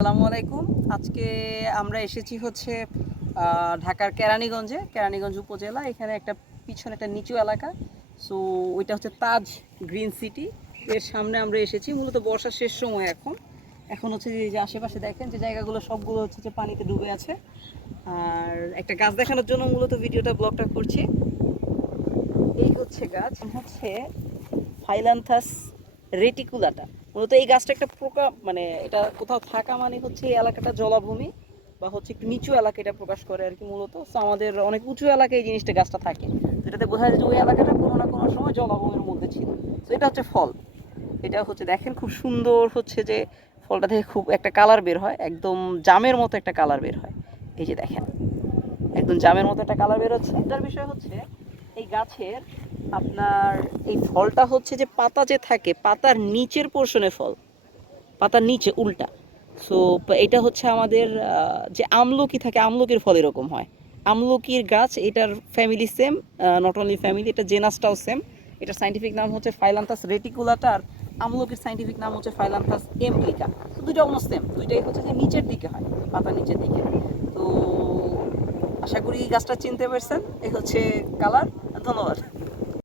আসসালামু আলাইকুম। আজকে আমরা এসেছি হচ্ছে ঢাকার কেরানীগঞ্জ উপজেলা। এখানে একটা পিছনে একটা নিচু এলাকা। সো ওইটা হচ্ছে তাজ গ্রিন সিটি। এর সামনে আমরা এসেছি মূলত বর্ষার শেষ সময় এখন। এখন হচ্ছে যে আশেপাশে দেখেন যে জায়গাগুলো সবগুলো হচ্ছে যে পানিতে ডুবে আছে। আর একটা গাছ দেখানোর জন্য মূলত ব্লগটা করছি। এই হচ্ছে গাছ, হচ্ছে ফাইলান্থাস রেটিকুলাটা। মূলত এই গাছটা একটা প্রকার, মানে এটা কোথাও থাকা মানে হচ্ছে এই এলাকাটা জলাভূমি বা হচ্ছে একটু নিচু এলাকা, এটা প্রকাশ করে আর কি মূলত। তো আমাদের অনেক উঁচু এলাকায় এই জিনিসটা গাছটা থাকে, এটাতে বোঝা যায় যে ওই এলাকাটা কোনো না কোনো সময় জলাভূমির মধ্যে ছিল। তো এটা হচ্ছে ফল। এটা হচ্ছে দেখেন খুব সুন্দর, হচ্ছে যে ফলটা থেকে খুব একটা কালার বের হয়, একদম জামের মতো একটা কালার বের হয়। এই যে দেখেন একদম জামের মতো একটা কালার বের হচ্ছে। এটার বিষয় হচ্ছে এই গাছের আপনার এই ফলটা হচ্ছে যে পাতা যে থাকে পাতার নিচের পোর্শনে ফল, পাতার নিচে উল্টা। সো এটা হচ্ছে আমাদের যে আমলকি থাকে, আমলকির ফল এরকম হয়। আমলকির গাছ, এটার family same, not only family, এটা জেনাসটাও সেম। এটার সাইন্টিফিক নাম হচ্ছে ফাইলান্থাস রেটিকুলাটা, আর আমলকির সাইন্টিফিক নাম হচ্ছে ফাইলান্থাস এমপ্লিকা। তো দুটো অলমোস্ট সেম, দুইটাই হচ্ছে যে নিচের দিকে হয়, পাতার নিচের দিকে। তো আশা করি গাছটা চিনতে পারছেন। এই হচ্ছে কালার। ধন্যবাদ।